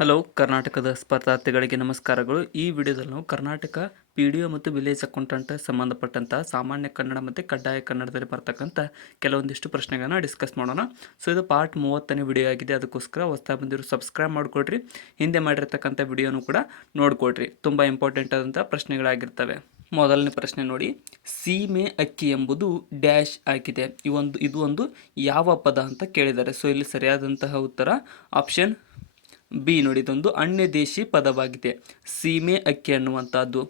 Hello ಕರ್ನಾಟಕದ ಸ್ಪರ್ಧಾರ್ಥಿಗಳಿಗೆ ನಮಸ್ಕಾರಗಳು. ಈ ವಿಡಿಯೋದಲ್ಲಿ ನಾವು ಕರ್ನಾಟಕ PDO ಮತ್ತು ವಿಲೇಜ್ ಅಕೌಂಟೆಂಟ್ ಸಂಬಂಧಪಟ್ಟಂಥ ಸಾಮಾನ್ಯ ಕನ್ನಡ ಮತ್ತು ಕಡ್ಡಾಯ ಕನ್ನಡದಲ್ಲಿ ಬರ್ತಕ್ಕಂಥ ಕೆಲವೊಂದಿಷ್ಟು ಪ್ರಶ್ನೆಗಳನ್ನ ಡಿಸ್ಕಸ್ ಮಾಡೋಣ. ಸೊ ಇದು ಪಾರ್ಟ್ 30ನೇ ವಿಡಿಯೋ ಆಗಿದೆ. ಅದಕ್ಕೋಸ್ಕರ ಹೊಸದಾಗಿ ಬಂದಿರೋ ಸಬ್ಸ್ಕ್ರೈಬ್ ಮಾಡಿಕೊಡ್ರಿ. ಹಿಂದೆ ಮಾಡಿರ್ತಕ್ಕಂಥ ವಿಡಿಯೋನು ಕೂಡ ನೋಡ್ಕೊಡ್ರಿ. ತುಂಬ ಇಂಪಾರ್ಟೆಂಟ್ ಆದಂಥ ಪ್ರಶ್ನೆಗಳಾಗಿರ್ತವೆ. ಮೊದಲನೇ ಪ್ರಶ್ನೆ ನೋಡಿ, ಸೀಮೆ ಅಕ್ಕಿ ಎಂಬುದು ಡ್ಯಾಶ್ ಆಗಿದೆ. ಇದು ಒಂದು ಯಾವ ಪದ ಅಂತ ಕೇಳಿದ್ದಾರೆ. ಸೊ ಇಲ್ಲಿ ಸರಿಯಾದಂತಹ ಉತ್ತರ ಆಪ್ಷನ್ ಬಿ ನೋಡಿ, ಇದೊಂದು ಅನ್ಯದೇಶಿ ಪದವಾಗಿದೆ. ಸೀಮೆ ಅಕ್ಕಿ ಅನ್ನುವಂಥದ್ದು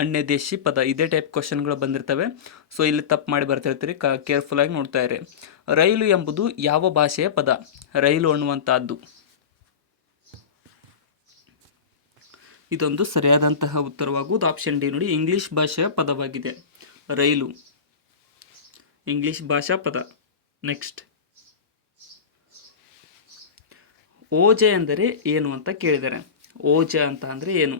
ಅನ್ಯದೇಶಿ ಪದ. ಇದೇ ಟೈಪ್ ಕ್ವಶನ್ಗಳು ಬಂದಿರ್ತವೆ. ಸೊ ಇಲ್ಲಿ ತಪ್ಪು ಮಾಡಿ ಬರ್ತಿರ್ತೀರಿ, ಕೇರ್ಫುಲ್ಲಾಗಿ ನೋಡ್ತಾ ಇರಿ. ರೈಲು ಎಂಬುದು ಯಾವ ಭಾಷೆಯ ಪದ? ರೈಲು ಅನ್ನುವಂಥದ್ದು ಇದೊಂದು ಸರಿಯಾದಂತಹ ಉತ್ತರವಾಗುವುದು ಆಪ್ಷನ್ ಡಿ ನೋಡಿ, ಇಂಗ್ಲಿಷ್ ಭಾಷೆಯ ಪದವಾಗಿದೆ. ರೈಲು ಇಂಗ್ಲಿಷ್ ಭಾಷಾ ಪದ. ನೆಕ್ಸ್ಟ್, ಓಜ ಎಂದರೆ ಏನು ಅಂತ ಕೇಳಿದ್ದಾರೆ. ಓಜ ಅಂತ ಅಂದರೆ ಏನು?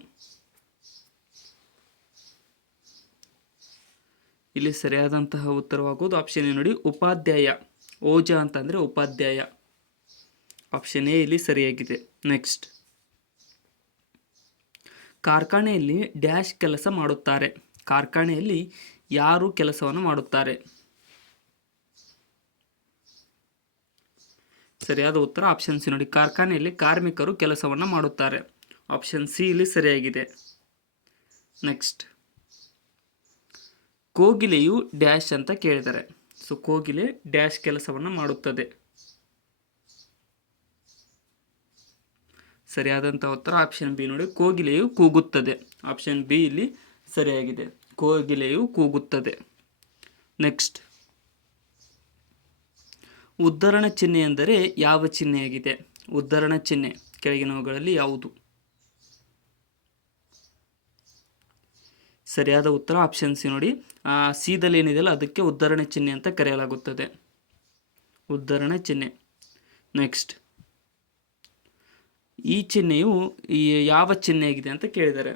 ಇಲ್ಲಿ ಸರಿಯಾದಂತಹ ಉತ್ತರವಾಗುವುದು ಆಪ್ಷನ್ ಎ ನೋಡಿ, ಉಪಾಧ್ಯಾಯ. ಓಜ ಅಂತಂದರೆ ಉಪಾಧ್ಯಾಯ. ಆಪ್ಷನ್ ಎ ಇಲ್ಲಿ ಸರಿಯಾಗಿದೆ. ನೆಕ್ಸ್ಟ್, ಕಾರ್ಖಾನೆಯಲ್ಲಿ ಡ್ಯಾಶ್ ಕೆಲಸ ಮಾಡುತ್ತಾರೆ. ಕಾರ್ಖಾನೆಯಲ್ಲಿ ಯಾರು ಕೆಲಸವನ್ನು ಮಾಡುತ್ತಾರೆ? ಸರಿಯಾದ ಉತ್ತರ ಆಪ್ಷನ್ ಸಿ ನೋಡಿ, ಕಾರ್ಖಾನೆಯಲ್ಲಿ ಕಾರ್ಮಿಕರು ಕೆಲಸವನ್ನು ಮಾಡುತ್ತಾರೆ. ಆಪ್ಷನ್ ಸಿ ಇಲ್ಲಿ ಸರಿಯಾಗಿದೆ. ನೆಕ್ಸ್ಟ್, ಕೋಗಿಲೆಯು ಡ್ಯಾಶ್ ಅಂತ ಕೇಳಿದ್ದಾರೆ. ಸೊ ಕೋಗಿಲೆ ಡ್ಯಾಶ್ ಕೆಲಸವನ್ನು ಮಾಡುತ್ತದೆ. ಸರಿಯಾದಂಥ ಉತ್ತರ ಆಪ್ಷನ್ ಬಿ ನೋಡಿ, ಕೋಗಿಲೆಯು ಕೂಗುತ್ತದೆ. ಆಪ್ಷನ್ ಬಿ ಇಲ್ಲಿ ಸರಿಯಾಗಿದೆ. ಕೋಗಿಲೆಯು ಕೂಗುತ್ತದೆ. ನೆಕ್ಸ್ಟ್, ಉದ್ಧರಣ ಚಿಹ್ನೆ ಎಂದರೆ ಯಾವ ಚಿಹ್ನೆಯಾಗಿದೆ? ಉದ್ಧರಣ ಚಿಹ್ನೆ ಕೆಳಗಿನವುಗಳಲ್ಲಿ ಯಾವುದು? ಸರಿಯಾದ ಉತ್ತರ ಆಪ್ಷನ್ ಸಿ ನೋಡಿ, ಸೀದಲ್ಲಿ ಏನಿದೆಯಲ್ಲ ಅದಕ್ಕೆ ಉದ್ಧರಣ ಚಿಹ್ನೆ ಅಂತ ಕರೆಯಲಾಗುತ್ತದೆ. ಉದ್ಧರಣ ಚಿಹ್ನೆ. ನೆಕ್ಸ್ಟ್, ಈ ಚಿಹ್ನೆಯು ಯಾವ ಚಿಹ್ನೆಯಾಗಿದೆ ಅಂತ ಕೇಳಿದ್ದಾರೆ.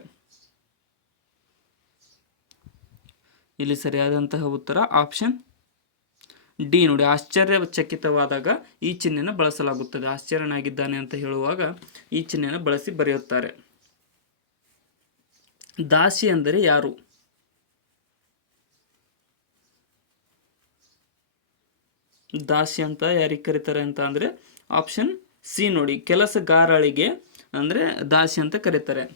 ಇಲ್ಲಿ ಸರಿಯಾದಂತಹ ಉತ್ತರ ಆಪ್ಷನ್ ಡಿ ನೋಡಿ, ಆಶ್ಚರ್ಯಚಕಿತವಾದಾಗ ಈ ಚಿಹ್ನೆಯನ್ನು ಬಳಸಲಾಗುತ್ತದೆ. ಆಶ್ಚರ್ಯನಾಗಿದ್ದಾನೆ ಅಂತ ಹೇಳುವಾಗ ಈ ಚಿಹ್ನೆಯನ್ನು ಬಳಸಿ ಬರೆಯುತ್ತಾರೆ. ದಾಸಿ ಅಂದರೆ ಯಾರು? ದಾಸಿ ಅಂತ ಯಾರಿಗೆ ಕರೀತಾರೆ ಅಂತ ಅಂದರೆ ಆಪ್ಷನ್ ಸಿ ನೋಡಿ, ಕೆಲಸಗಾರಳಿಗೆ ಅಂದರೆ ದಾಸಿ ಅಂತ ಕರೀತಾರೆ.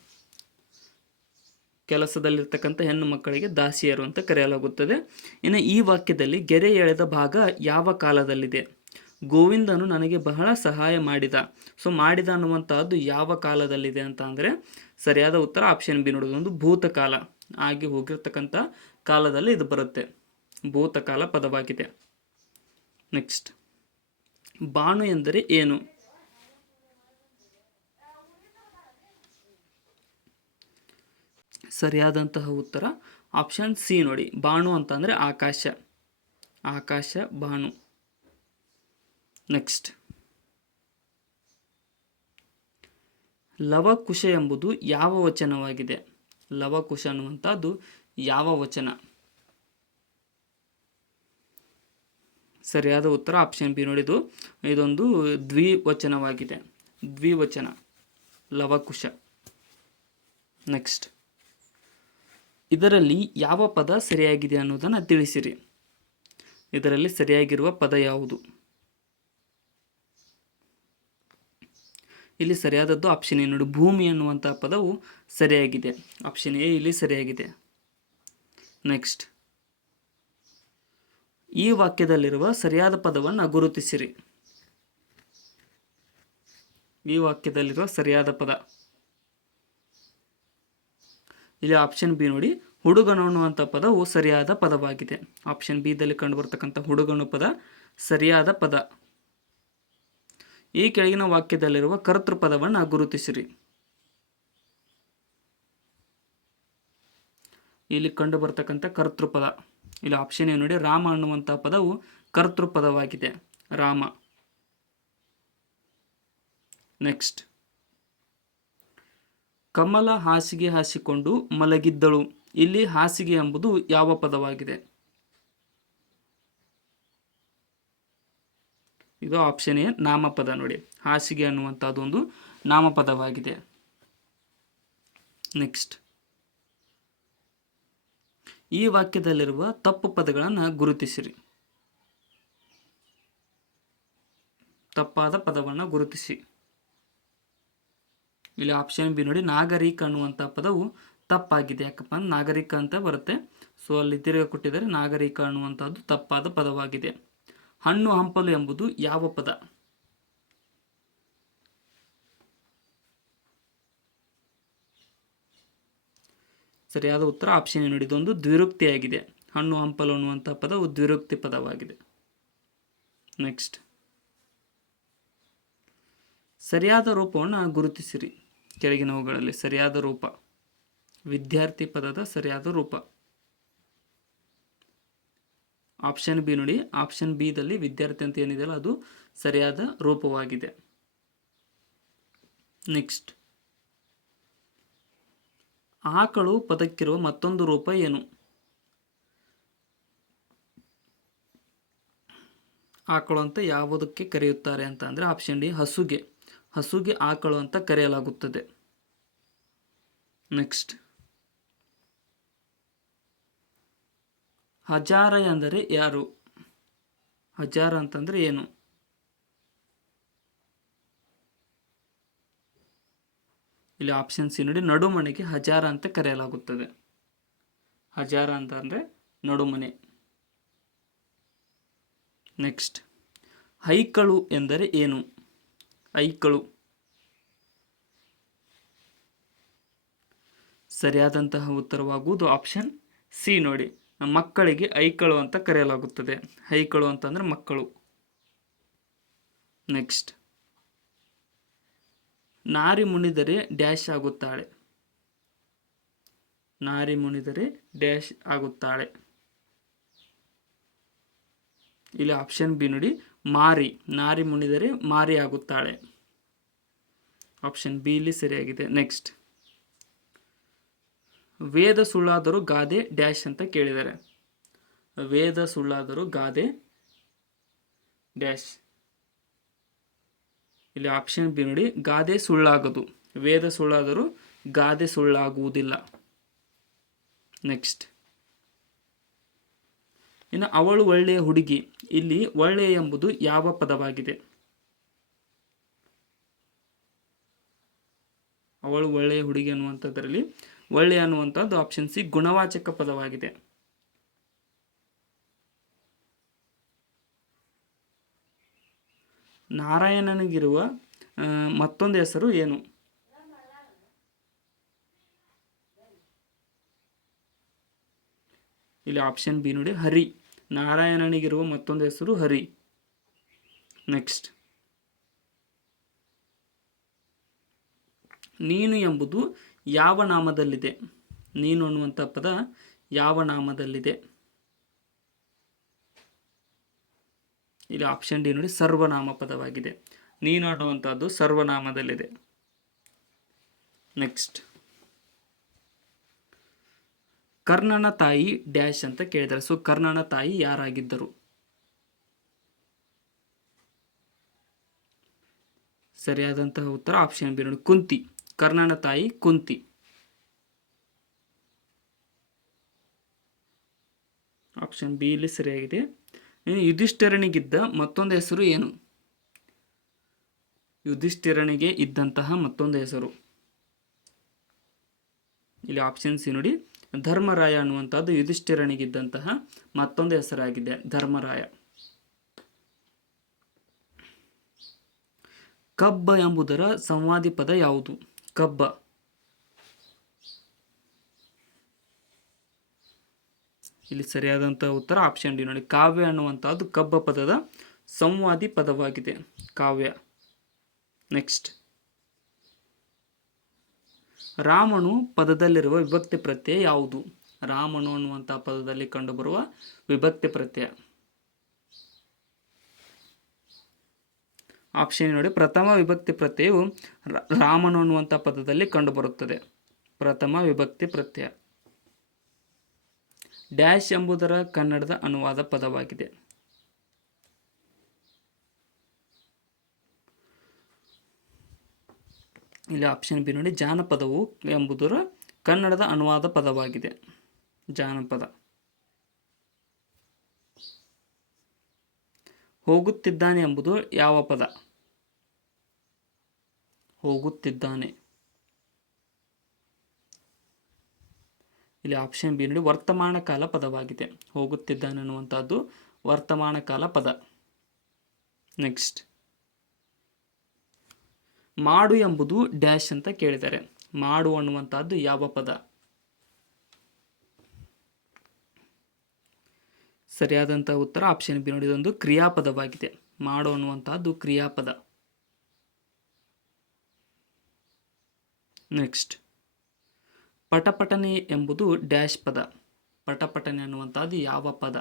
ಕೆಲಸದಲ್ಲಿರ್ತಕ್ಕಂಥ ಹೆಣ್ಣು ಮಕ್ಕಳಿಗೆ ದಾಸಿಯರು ಅಂತ ಕರೆಯಲಾಗುತ್ತದೆ. ಇನ್ನು ಈ ವಾಕ್ಯದಲ್ಲಿ ಗೆರೆ ಎಳೆದ ಭಾಗ ಯಾವ ಕಾಲದಲ್ಲಿದೆ? ಗೋವಿಂದನು ನನಗೆ ಬಹಳ ಸಹಾಯ ಮಾಡಿದ. ಸೊ ಮಾಡಿದ ಅನ್ನುವಂತಹದ್ದು ಯಾವ ಕಾಲದಲ್ಲಿದೆ ಅಂತ ಅಂದರೆ ಸರಿಯಾದ ಉತ್ತರ ಆಪ್ಷನ್ ಬಿ ನೋಡೋದು, ಒಂದು ಭೂತಕಾಲ ಆಗಿ ಹೋಗಿರ್ತಕ್ಕಂಥ ಕಾಲದಲ್ಲಿ ಇದು ಬರುತ್ತೆ. ಭೂತಕಾಲ ಪದವಾಗಿದೆ. ನೆಕ್ಸ್ಟ್, ಬಾಣು ಎಂದರೆ ಏನು? ಸರಿಯಾದಂತಹ ಉತ್ತರ ಆಪ್ಷನ್ ಸಿ ನೋಡಿ, ಬಾಣು ಅಂತಂದರೆ ಆಕಾಶ. ಆಕಾಶ ಬಾಣು. ನೆಕ್ಸ್ಟ್, ಲವಕುಶ ಎಂಬುದು ಯಾವ ವಚನವಾಗಿದೆ? ಲವಕುಶ ಅನ್ನುವಂಥದ್ದು ಯಾವ ವಚನ? ಸರಿಯಾದ ಉತ್ತರ ಆಪ್ಷನ್ ಬಿ ನೋಡಿದು, ಇದೊಂದು ದ್ವಿವಚನವಾಗಿದೆ. ದ್ವಿವಚನ ಲವಕುಶ. ನೆಕ್ಸ್ಟ್, ಇದರಲ್ಲಿ ಯಾವ ಪದ ಸರಿಯಾಗಿದೆ ಅನ್ನೋದನ್ನು ತಿಳಿಸಿರಿ. ಇದರಲ್ಲಿ ಸರಿಯಾಗಿರುವ ಪದ ಯಾವುದು? ಇಲ್ಲಿ ಸರಿಯಾದದ್ದು ಆಪ್ಷನ್ ಎ ನೋಡಿ, ಭೂಮಿ ಅನ್ನುವಂಥ ಪದವು ಸರಿಯಾಗಿದೆ. ಆಪ್ಷನ್ ಎ ಇಲ್ಲಿ ಸರಿಯಾಗಿದೆ. ನೆಕ್ಸ್ಟ್, ಈ ವಾಕ್ಯದಲ್ಲಿರುವ ಸರಿಯಾದ ಪದವನ್ನು ಗುರುತಿಸಿರಿ. ಈ ವಾಕ್ಯದಲ್ಲಿರುವ ಸರಿಯಾದ ಪದ ಇಲ್ಲಿ ಆಪ್ಷನ್ ಬಿ ನೋಡಿ, ಹುಡುಗನು ಅನ್ನುವಂಥ ಪದವು ಸರಿಯಾದ ಪದವಾಗಿದೆ. ಆಪ್ಷನ್ ಬಿ ದಲ್ಲಿ ಕಂಡುಬರ್ತಕ್ಕಂಥ ಹುಡುಗನು ಪದ ಸರಿಯಾದ ಪದ. ಈ ಕೆಳಗಿನ ವಾಕ್ಯದಲ್ಲಿರುವ ಕರ್ತೃಪದವನ್ನು ಗುರುತಿಸಿರಿ. ಇಲ್ಲಿ ಕಂಡುಬರ್ತಕ್ಕಂಥ ಕರ್ತೃಪದ ಇಲ್ಲಿ ಆಪ್ಷನ್ ಎ ನೋಡಿ, ರಾಮ ಅನ್ನುವಂಥ ಪದವು ಕರ್ತೃಪದವಾಗಿದೆ. ರಾಮ. ನೆಕ್ಸ್ಟ್, ಕಮಲ ಹಾಸಿಗೆ ಹಾಸಿಕೊಂಡು ಮಲಗಿದ್ದಳು. ಇಲ್ಲಿ ಹಾಸಿಗೆ ಎಂಬುದು ಯಾವ ಪದವಾಗಿದೆ? ಇದು ಆಪ್ಷನ್ ಎ ನಾಮಪದ ನೋಡಿ. ಹಾಸಿಗೆ ಅನ್ನುವಂಥದ್ದು ಒಂದು ನಾಮಪದವಾಗಿದೆ. ನೆಕ್ಸ್ಟ್, ಈ ವಾಕ್ಯದಲ್ಲಿರುವ ತಪ್ಪು ಪದಗಳನ್ನು ಗುರುತಿಸಿರಿ. ತಪ್ಪಾದ ಪದವನ್ನು ಗುರುತಿಸಿ. ಇಲ್ಲಿ ಆಪ್ಷನ್ ಬಿ ನೋಡಿ, ನಾಗರಿಕ ಅನ್ನುವಂಥ ಪದವು ತಪ್ಪಾಗಿದೆ. ಯಾಕಪ್ಪ ಅಂದ್ರೆ ನಾಗರಿಕ ಅಂತ ಬರುತ್ತೆ, ಸೊ ಅಲ್ಲಿ ತಿರುಗ ಕೊಟ್ಟಿದ್ದಾರೆ. ನಾಗರಿಕ ಅನ್ನುವಂಥದ್ದು ತಪ್ಪಾದ ಪದವಾಗಿದೆ. ಹಣ್ಣು ಹಂಪಲು ಎಂಬುದು ಯಾವ ಪದ? ಸರಿಯಾದ ಉತ್ತರ ಆಪ್ಷನ್ ನೋಡಿ, ಇದೊಂದು ದ್ವಿರುಕ್ತಿಯಾಗಿದೆ. ಹಣ್ಣು ಹಂಪಲು ಅನ್ನುವಂಥ ಪದವು ದ್ವಿರುಕ್ತಿ ಪದವಾಗಿದೆ. ನೆಕ್ಸ್ಟ್, ಸರಿಯಾದ ರೂಪವನ್ನು ಗುರುತಿಸಿರಿ. ಕೆಳಗಿನವುಗಳಲ್ಲಿ ಸರಿಯಾದ ರೂಪ. ವಿದ್ಯಾರ್ಥಿ ಪದದ ಸರಿಯಾದ ರೂಪ. ಆಪ್ಷನ್ ಬಿ ನೋಡಿ, ಆಪ್ಷನ್ ಬಿ ದಲ್ಲಿ ವಿದ್ಯಾರ್ಥಿ ಅಂತ ಏನಿದೆಯಲ್ಲ ಅದು ಸರಿಯಾದ ರೂಪವಾಗಿದೆ. ನೆಕ್ಸ್ಟ್, ಆಕಳು ಪದಕ್ಕಿರುವ ಮತ್ತೊಂದು ರೂಪ ಏನು? ಆಕಳು ಅಂತ ಯಾವುದಕ್ಕೆ ಕರೆಯುತ್ತಾರೆ ಅಂತ ಅಂದರೆ ಆಪ್ಷನ್ ಡಿ ಹಸುಗೆ. ಹಸುಗೆ ಆಕಳು ಅಂತ ಕರೆಯಲಾಗುತ್ತದೆ. ನೆಕ್ಸ್ಟ್, ಹಜಾರ ಎಂದರೆ ಯಾರು? ಹಜಾರ ಅಂತಂದ್ರೆ ಏನು? ಇಲ್ಲಿ ಆಪ್ಷನ್ ಸಿ ನೋಡಿ, ನಡುಮನೆಗೆ ಹಜಾರ ಅಂತ ಕರೆಯಲಾಗುತ್ತದೆ. ಹಜಾರ ಅಂತ ಅಂದರೆ ನಡುಮನೆ. ನೆಕ್ಸ್ಟ್, ಹೈಕಳು ಎಂದರೆ ಏನು? ಐಕಳು. ಸರಿಯಾದಂತಹ ಉತ್ತರವಾಗುವುದು ಆಪ್ಷನ್ ಸಿ ನೋಡಿ, ಮಕ್ಕಳಿಗೆ ಐಕಳು ಅಂತ ಕರೆಯಲಾಗುತ್ತದೆ. ಹೈಕಳು ಅಂತಂದ್ರೆ ಮಕ್ಕಳು. ನೆಕ್ಸ್ಟ್, ನಾರಿ ಮುನಿದರೆ ಡ್ಯಾಶ್ ಆಗುತ್ತಾಳೆ. ನಾರಿ ಮುನಿದರೆ ಡ್ಯಾಶ್ ಆಗುತ್ತಾಳೆ. ಇಲ್ಲಿ ಆಪ್ಷನ್ ಬಿ ನೋಡಿ, ಮಾರಿ. ನಾರಿ ಮುನಿದರೆ ಮಾರಿ ಆಗುತ್ತಾಳೆ. ಆಪ್ಷನ್ ಬಿ ಇಲ್ಲಿ ಸರಿಯಾಗಿದೆ. ನೆಕ್ಸ್ಟ್, ವೇದ ಸುಳ್ಳಾದರೂ ಗಾದೆ ಡ್ಯಾಶ್ ಅಂತ ಕೇಳಿದ್ದಾರೆ. ವೇದ ಸುಳ್ಳಾದರೂ ಗಾದೆ ಡ್ಯಾಶ್. ಇಲ್ಲಿ ಆಪ್ಷನ್ ಬಿ ನೋಡಿ, ಗಾದೆ ಸುಳ್ಳಾಗದು. ವೇದ ಸುಳ್ಳಾದರೂ ಗಾದೆ ಸುಳ್ಳಾಗುವುದಿಲ್ಲ. ನೆಕ್ಸ್ಟ್, ಇನ್ನು ಅವಳು ಒಳ್ಳೆಯ ಹುಡುಗಿ. ಇಲ್ಲಿ ಒಳ್ಳೆಯ ಎಂಬುದು ಯಾವ ಪದವಾಗಿದೆ? ಅವಳು ಒಳ್ಳೆಯ ಹುಡುಗಿ ಅನ್ನುವಂಥದ್ರಲ್ಲಿ ಒಳ್ಳೆಯ ಅನ್ನುವಂಥದ್ದು ಆಪ್ಷನ್ ಸಿ ಗುಣವಾಚಕ ಪದವಾಗಿದೆ. ನಾರಾಯಣನಿಗಿರುವ ಮತ್ತೊಂದು ಹೆಸರು ಏನು? ಇಲ್ಲಿ ಆಪ್ಷನ್ ಬಿ ನೋಡಿ, ಹರಿ. ನಾರಾಯಣನಿಗಿರುವ ಮತ್ತೊಂದು ಹೆಸರು ಹರಿ. ನೆಕ್ಸ್ಟ್, ನೀನು ಎಂಬುದು ಯಾವ ನಾಮದಲ್ಲಿದೆ? ನೀನು ಅನ್ನುವಂಥ ಪದ ಯಾವ ನಾಮದಲ್ಲಿದೆ? ಇಲ್ಲಿ ಆಪ್ಷನ್ ಡಿ ನೋಡಿ, ಸರ್ವನಾಮ ಪದವಾಗಿದೆ. ನೀನು ಅನ್ನುವಂಥದ್ದು ಸರ್ವನಾಮದಲ್ಲಿದೆ. ನೆಕ್ಸ್ಟ್, ಕರ್ಣನ ತಾಯಿ ಡ್ಯಾಶ್ ಅಂತ ಕೇಳಿದ್ದಾರೆ. ಸೊ ಕರ್ಣನ ತಾಯಿ ಯಾರಾಗಿದ್ದರು? ಸರಿಯಾದಂತಹ ಉತ್ತರ ಆಪ್ಷನ್ ಬಿ ನೋಡಿ, ಕುಂತಿ. ಕರ್ಣನ ತಾಯಿ ಕುಂತಿ. ಆಪ್ಷನ್ ಬಿ ಇಲ್ಲಿ ಸರಿಯಾಗಿದೆ. ಯುಧಿಷ್ಠಿರನಿಗಿದ್ದ ಮತ್ತೊಂದು ಹೆಸರು ಏನು? ಯುಧಿಷ್ಠಿರನಿಗೆ ಇದ್ದಂತಹ ಮತ್ತೊಂದು ಹೆಸರು. ಇಲ್ಲಿ ಆಪ್ಷನ್ ಸಿ ನೋಡಿ, ಧರ್ಮರಾಯ ಅನ್ನುವಂಥದ್ದು ಯುಧಿಷ್ಠಿರನಿಗಿದ್ದಂತಹ ಮತ್ತೊಂದು ಹೆಸರಾಗಿದೆ, ಧರ್ಮರಾಯ. ಕಬ್ಬ ಎಂಬುದರ ಸಂವಾದಿ ಪದ ಯಾವುದು? ಕಬ್ಬ. ಇಲ್ಲಿ ಸರಿಯಾದಂತಹ ಉತ್ತರ ಆಪ್ಷನ್ ಡಿ ನೋಡಿ, ಕಾವ್ಯ ಅನ್ನುವಂಥದ್ದು ಕಬ್ಬ ಪದದ ಸಂವಾದಿ ಪದವಾಗಿದೆ, ಕಾವ್ಯ. ನೆಕ್ಸ್ಟ್, ರಾಮನು ಪದದಲ್ಲಿರುವ ವಿಭಕ್ತಿ ಪ್ರತ್ಯಯ ಯಾವುದು? ರಾಮನು ಅನ್ನುವಂಥ ಪದದಲ್ಲಿ ಕಂಡುಬರುವ ವಿಭಕ್ತಿ ಪ್ರತ್ಯಯ. ಆಪ್ಷನ್ ನೋಡಿ, ಪ್ರಥಮ ವಿಭಕ್ತಿ ಪ್ರತ್ಯಯವು ರಾಮನು ಅನ್ನುವಂಥ ಪದದಲ್ಲಿ ಕಂಡುಬರುತ್ತದೆ. ಪ್ರಥಮ ವಿಭಕ್ತಿ ಪ್ರತ್ಯಯ. ಡ್ಯಾಶ್ ಎಂಬುದರ ಕನ್ನಡದ ಅನುವಾದ ಪದವಾಗಿದೆ. ಇಲ್ಲಿ ಆಪ್ಷನ್ ಬಿ ನೋಡಿ, ಜಾನಪದವು ಎಂಬುದರ ಕನ್ನಡದ ಅನುವಾದ ಪದವಾಗಿದೆ. ಜಾನಪದ. ಹೋಗುತ್ತಿದ್ದಾನೆ ಎಂಬುದು ಯಾವ ಪದ? ಹೋಗುತ್ತಿದ್ದಾನೆ. ಇಲ್ಲಿ ಆಪ್ಷನ್ ಬಿ ನೋಡಿ, ವರ್ತಮಾನ ಕಾಲ ಪದವಾಗಿದೆ. ಹೋಗುತ್ತಿದ್ದಾನೆ ಅನ್ನುವಂಥದ್ದು ವರ್ತಮಾನ ಕಾಲ ಪದ. ನೆಕ್ಸ್ಟ್, ಮಾಡು ಎಂಬುದು ಡ್ಯಾಶ್ ಅಂತ ಕೇಳಿದ್ದಾರೆ. ಮಾಡು ಅನ್ನುವಂಥದ್ದು ಯಾವ ಪದ? ಸರಿಯಾದಂಥ ಉತ್ತರ ಆಪ್ಷನ್ ಬಿ ನೋಡಿ, ಇದೊಂದು ಕ್ರಿಯಾಪದವಾಗಿದೆ. ಮಾಡು ಅನ್ನುವಂಥದ್ದು ಕ್ರಿಯಾಪದ. ನೆಕ್ಸ್ಟ್, ಪಟಪಟನೆ ಎಂಬುದು ಡ್ಯಾಶ್ ಪದ. ಪಟಪಟನೆ ಅನ್ನುವಂಥದ್ದು ಯಾವ ಪದ?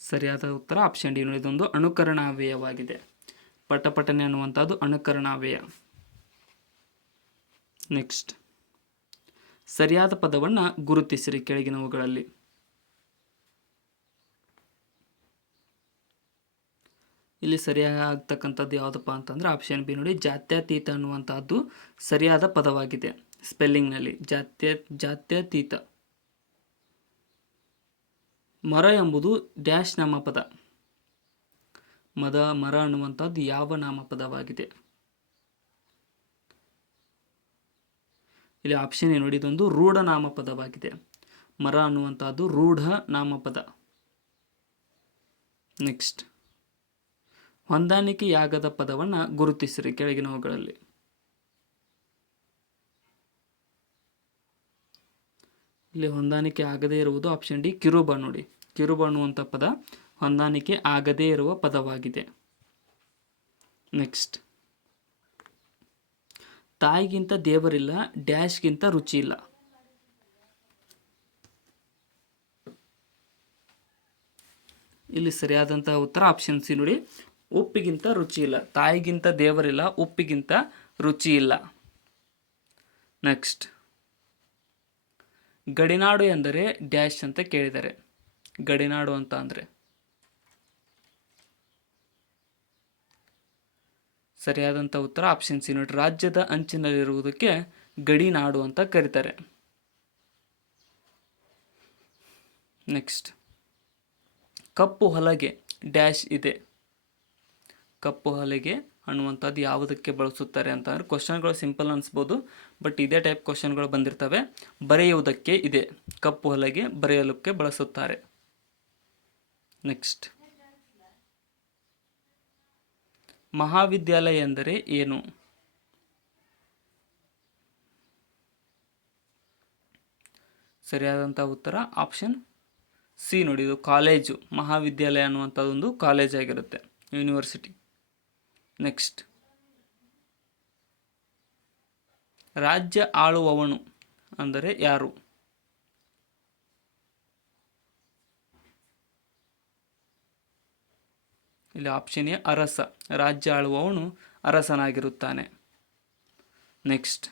ಸರಿಯಾದ ಉತ್ತರ ಆಪ್ಷನ್ ಡಿ ನೋಡಿ, ಇದೊಂದು ಅನುಕರಣಾವ್ಯಯವಾಗಿದೆ. ಪಟಪಟನೆ ಅನ್ನುವಂಥದ್ದು ಅನುಕರಣಾವ್ಯಯ. ನೆಕ್ಸ್ಟ್, ಸರಿಯಾದ ಪದವನ್ನು ಗುರುತಿಸಿರಿ ಕೆಳಗಿನವುಗಳಲ್ಲಿ. ಇಲ್ಲಿ ಸರಿಯಾಗ್ತಕ್ಕಂಥದ್ದು ಯಾವುದಪ್ಪ ಅಂತಂದರೆ ಆಪ್ಷನ್ ಬಿ ನೋಡಿ, ಜಾತ್ಯತೀತ ಅನ್ನುವಂಥದ್ದು ಸರಿಯಾದ ಪದವಾಗಿದೆ. ಸ್ಪೆಲ್ಲಿಂಗ್ನಲ್ಲಿ ಜಾತ್ಯತೀತ. ಮರ ಎಂಬುದು ಡ್ಯಾಶ್ ನಾಮಪದ. ಮರ ಅನ್ನುವಂಥದ್ದು ಯಾವ ನಾಮಪದವಾಗಿದೆ? ಇಲ್ಲಿ ಆಪ್ಷನ್ ನೋಡಿ, ಇದೊಂದು ರೂಢ ನಾಮಪದವಾಗಿದೆ. ಮರ ಅನ್ನುವಂಥದ್ದು ರೂಢ ನಾಮಪದ. ನೆಕ್ಸ್ಟ್, ಹೊಂದಾಣಿಕೆಯಾಗದ ಪದವನ್ನು ಗುರುತಿಸಿರಿ ಕೆಳಗಿನವುಗಳಲ್ಲಿ. ಇಲ್ಲಿ ಹೊಂದಾಣಿಕೆ ಆಗದೇ ಇರುವುದು ಆಪ್ಷನ್ ಡಿ ಕಿರುಬ ನೋಡಿ. ಕಿರುಬ ಅನ್ನುವಂಥ ಪದ ಹೊಂದಾಣಿಕೆ ಆಗದೇ ಇರುವ ಪದವಾಗಿದೆ. ನೆಕ್ಸ್ಟ್, ತಾಯಿಗಿಂತ ದೇವರಿಲ್ಲ, ಡ್ಯಾಶ್ಗಿಂತ ರುಚಿ ಇಲ್ಲ. ಇಲ್ಲಿ ಸರಿಯಾದಂತಹ ಉತ್ತರ ಆಪ್ಷನ್ ಸಿ ನೋಡಿ, ಉಪ್ಪಿಗಿಂತ ರುಚಿ ಇಲ್ಲ. ತಾಯಿಗಿಂತ ದೇವರಿಲ್ಲ, ಉಪ್ಪಿಗಿಂತ ರುಚಿ ಇಲ್ಲ. ನೆಕ್ಸ್ಟ್, ಗಡಿನಾಡು ಎಂದರೆ ಡ್ಯಾಶ್ ಅಂತ ಕೇಳಿದ್ದಾರೆ. ಗಡಿನಾಡು ಅಂತ ಅಂದರೆ ಸರಿಯಾದಂಥ ಉತ್ತರ ಆಪ್ಷನ್ ಸಿ ನೋಡಿ, ರಾಜ್ಯದ ಅಂಚಿನಲ್ಲಿರುವುದಕ್ಕೆ ಗಡಿನಾಡು ಅಂತ ಕರೀತಾರೆ. ನೆಕ್ಸ್ಟ್, ಕಪ್ಪು ಹಲಗೆ ಡ್ಯಾಶ್ ಇದೆ. ಕಪ್ಪು ಹಲಗೆ ಅನ್ನುವಂಥದ್ದು ಯಾವುದಕ್ಕೆ ಬಳಸುತ್ತಾರೆ ಅಂತಂದರೆ, ಕ್ವಶನ್ಗಳು ಸಿಂಪಲ್ ಅನಿಸ್ಬೋದು, ಬಟ್ ಇದೇ ಟೈಪ್ ಕ್ವಶನ್ಗಳು ಬಂದಿರ್ತವೆ. ಬರೆಯುವುದಕ್ಕೆ ಇದೆ. ಕಪ್ಪು ಹಲಗೆ ಬರೆಯಲಿಕ್ಕೆ ಬಳಸುತ್ತಾರೆ. ನೆಕ್ಸ್ಟ್, ಮಹಾವಿದ್ಯಾಲಯ ಎಂದರೆ ಏನು? ಸರಿಯಾದಂಥ ಉತ್ತರ ಆಪ್ಷನ್ ಸಿ ನೋಡಿ, ಇದು ಕಾಲೇಜು. ಮಹಾವಿದ್ಯಾಲಯ ಅನ್ನುವಂಥದ್ದೊಂದು ಕಾಲೇಜ್ ಆಗಿರುತ್ತೆ, ಯೂನಿವರ್ಸಿಟಿ. ನೆಕ್ಸ್ಟ್, ರಾಜ್ಯ ಆಳುವವನು ಅಂದರೆ ಯಾರು? ಇಲ್ಲಿ ಆಪ್ಷನ್ ಎ ಅರಸ. ರಾಜ್ಯ ಆಳುವವನು ಅರಸನಾಗಿರುತ್ತಾನೆ. ನೆಕ್ಸ್ಟ್,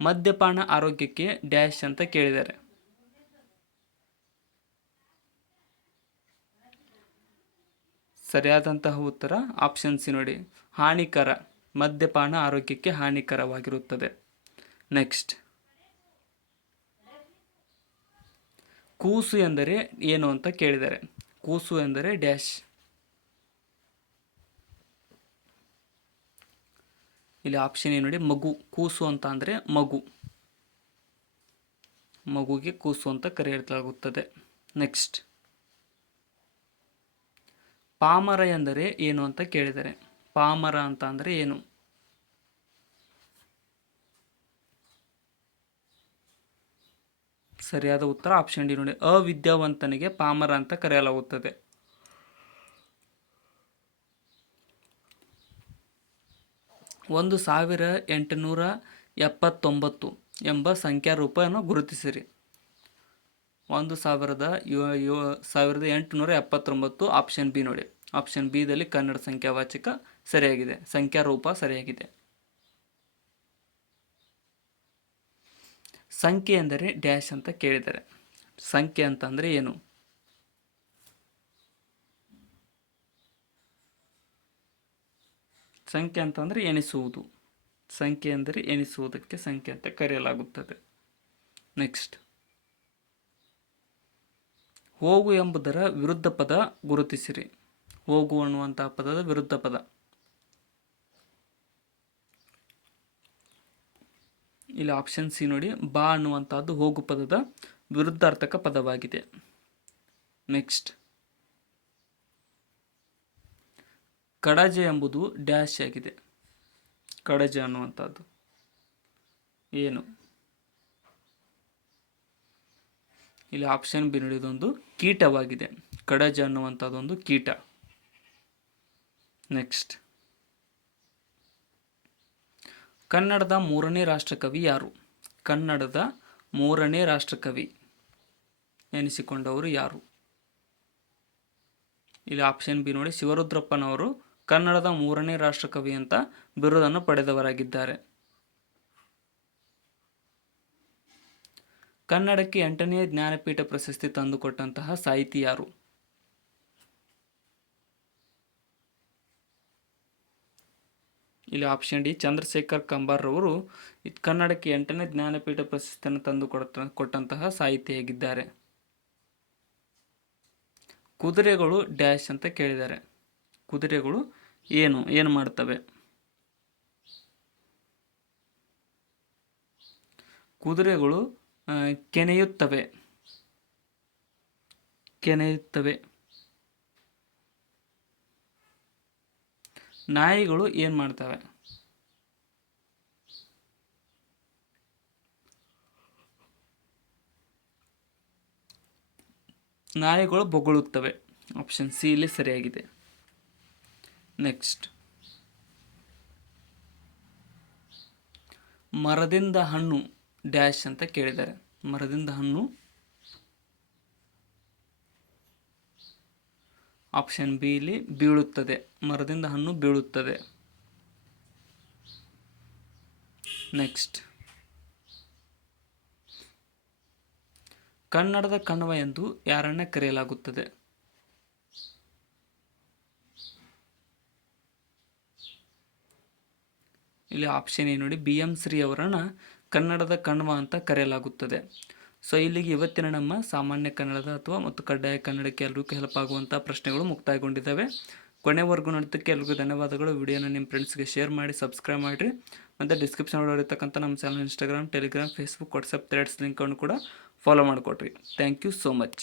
ಮದ್ಯಪಾನ ಆರೋಗ್ಯಕ್ಕೆ ಡ್ಯಾಶ್ ಅಂತ ಕೇಳಿದ್ದಾರೆ. ಸರಿಯಾದಂತಹ ಉತ್ತರ ಆಪ್ಷನ್ ಸಿ ನೋಡಿ, ಹಾನಿಕರ. ಮದ್ಯಪಾನ ಆರೋಗ್ಯಕ್ಕೆ ಹಾನಿಕರವಾಗಿರುತ್ತದೆ. ನೆಕ್ಸ್ಟ್, ಕೂಸು ಎಂದರೆ ಏನು ಅಂತ ಕೇಳಿದ್ದಾರೆ. ಕೂಸು ಎಂದರೆ ಡ್ಯಾಶ್. ಇಲ್ಲಿ ಆಪ್ಷನ್ ಏನು ನೋಡಿ, ಮಗು. ಕೂಸು ಅಂತ ಅಂದರೆ ಮಗು. ಮಗುಗೆ ಕೂಸು ಅಂತ ಕರೆಯಲಾಗುತ್ತದೆ. ನೆಕ್ಸ್ಟ್, ಪಾಮರ ಎಂದರೆ ಏನು ಅಂತ ಕೇಳಿದರೆ. ಪಾಮರ ಅಂತ ಅಂದರೆ ಏನು? ಸರಿಯಾದ ಉತ್ತರ ಆಪ್ಷನ್ ಡಿ ನೋಡಿ, ಅವಿದ್ಯಾವಂತನಿಗೆ ಪಾಮರ ಅಂತ ಕರೆಯಲಾಗುತ್ತದೆ. 1879 ಎಂಬ ಸಂಖ್ಯಾರೂಪವನ್ನು ಗುರುತಿಸಿರಿ. 1879 ಆಪ್ಷನ್ ಬಿ ನೋಡಿ. ಆಪ್ಷನ್ ಬಿ ದಲ್ಲಿ ಕನ್ನಡ ಸಂಖ್ಯಾವಾಚಕ ಸರಿಯಾಗಿದೆ, ಸಂಖ್ಯಾರೂಪ ಸರಿಯಾಗಿದೆ. ಸಂಖ್ಯೆ ಎಂದರೆ ಡ್ಯಾಶ್ ಅಂತ ಕೇಳಿದ್ದಾರೆ. ಸಂಖ್ಯೆ ಅಂತಂದರೆ ಏನು? ಸಂಖ್ಯೆ ಅಂತಂದರೆ ಎಣಿಸುವುದು. ಸಂಖ್ಯೆ ಅಂದರೆ ಎಣಿಸುವುದಕ್ಕೆ ಸಂಖ್ಯೆ ಅಂತ ಕರೆಯಲಾಗುತ್ತದೆ. ನೆಕ್ಸ್ಟ್, ಹೋಗು ಎಂಬುದರ ವಿರುದ್ಧ ಪದ ಗುರುತಿಸಿರಿ. ಹೋಗು ಅನ್ನುವಂತಹ ಪದದ ವಿರುದ್ಧ ಪದ. ಇಲ್ಲಿ ಆಪ್ಷನ್ ಸಿ ನೋಡಿ, ಬಾ ಅನ್ನುವಂಥದ್ದು ಹೋಗು ಪದದ ವಿರುದ್ಧಾರ್ಥಕ ಪದವಾಗಿದೆ. ನೆಕ್ಸ್ಟ್, ಕಡಜೆ ಎಂಬುದು ಡ್ಯಾಶ್ ಆಗಿದೆ. ಕಡಜೆ ಅನ್ನುವಂಥದ್ದು ಏನು? ಇಲ್ಲಿ ಆಪ್ಷನ್ ಬಿ ನೋಡಿ, ಇದೊಂದು ಕೀಟವಾಗಿದೆ. ಕಡಜೆ ಅನ್ನುವಂಥದ್ದೊಂದು ಕೀಟ. ನೆಕ್ಸ್ಟ್, ಕನ್ನಡದ 3ನೇ ರಾಷ್ಟ್ರಕವಿ ಯಾರು? ಕನ್ನಡದ 3ನೇ ರಾಷ್ಟ್ರಕವಿ ಎನಿಸಿಕೊಂಡವರು ಯಾರು? ಇಲ್ಲಿ ಆಪ್ಷನ್ ಬಿ ನೋಡಿ, ಶಿವರುದ್ರಪ್ಪನವರು ಕನ್ನಡದ 3ನೇ ರಾಷ್ಟ್ರಕವಿ ಅಂತ ಬಿರುದನ್ನು ಪಡೆದವರಾಗಿದ್ದಾರೆ. ಕನ್ನಡಕ್ಕೆ 8ನೇ ಜ್ಞಾನಪೀಠ ಪ್ರಶಸ್ತಿ ತಂದುಕೊಟ್ಟಂತಹ ಸಾಹಿತಿ ಯಾರು? ಇಲ್ಲಿ ಆಪ್ಷನ್ ಡಿ, ಚಂದ್ರಶೇಖರ್ ಕಂಬಾರವರು ಕನ್ನಡಕ್ಕೆ 8ನೇ ಜ್ಞಾನಪೀಠ ಪ್ರಶಸ್ತಿಯನ್ನು ತಂದುಕೊಟ್ಟಂತಹ ಸಾಹಿತಿಯಾಗಿದ್ದಾರೆ. ಕುದುರೆಗಳು ಡ್ಯಾಶ್ ಅಂತ ಕೇಳಿದ್ದಾರೆ. ಕುದುರೆಗಳು ಏನು ಮಾಡ್ತವೆ? ಕುದುರೆಗಳು ಕೆನೆಯುತ್ತವೆ. ನಾಯಿಗಳು ಏನು ಮಾಡ್ತವೆ? ನಾಯಿಗಳು ಬೊಗಳುತ್ತವೆ. ಆಪ್ಷನ್ ಸಿ ಇಲ್ಲಿ ಸರಿಯಾಗಿದೆ. ನೆಕ್ಸ್ಟ್, ಮರದಿಂದ ಹಣ್ಣು ಡ್ಯಾಶ್ ಅಂತ ಕೇಳಿದ್ದಾರೆ. ಮರದಿಂದ ಹಣ್ಣು ಆಪ್ಷನ್ ಬಿ ಇಲ್ಲಿ ಬೀಳುತ್ತದೆ. ಮರದಿಂದ ಹಣ್ಣು ಬೀಳುತ್ತದೆ. ನೆಕ್ಸ್ಟ್, ಕನ್ನಡದ ಕಣ್ವ ಎಂದು ಯಾರನ್ನ ಕರೆಯಲಾಗುತ್ತದೆ? ಇಲ್ಲಿ ಆಪ್ಷನ್ ಎ ನೋಡಿ, BM ಶ್ರೀ ಅವರನ್ನು ಕನ್ನಡದ ಕಣ್ವ ಅಂತ ಕರೆಯಲಾಗುತ್ತದೆ. ಸೊ ಇಲ್ಲಿಗೆ ಇವತ್ತಿನ ನಮ್ಮ ಸಾಮಾನ್ಯ ಕನ್ನಡದ ಅಥವಾ ಮತ್ತು ಕಡ್ಡಾಯ ಕನ್ನಡಕ್ಕೆ ಎಲ್ಲರಿಗೂ ಹೆಲ್ಪ್ ಆಗುವಂಥ ಪ್ರಶ್ನೆಗಳು ಮುಕ್ತಾಯಗೊಂಡಿದ್ದಾವೆ. ಕೊನೆವರೆಗೂ ನೋಡಿದ್ದಕ್ಕೆ ಎಲ್ರಿಗೂ ಧನ್ಯವಾದಗಳು. ವಿಡಿಯೋನ ನಿಮ್ಮ ಫ್ರೆಂಡ್ಸ್ಗೆ ಶೇರ್ ಮಾಡಿ, ಸಬ್ಸ್ಕ್ರೈಬ್ ಮಾಡಿರಿ. ಮತ್ತು ಡಿಸ್ಕ್ರಿಪ್ಷನ್ ಒಳಗಿರ್ತಕ್ಕಂಥ ನಮ್ಮ channel Instagram, Telegram, Facebook, WhatsApp Threads ಲಿಂಕನ್ನು ಕೂಡ ಫಾಲೋ ಮಾಡಿಕೊಡ್ರಿ. Thank you so much.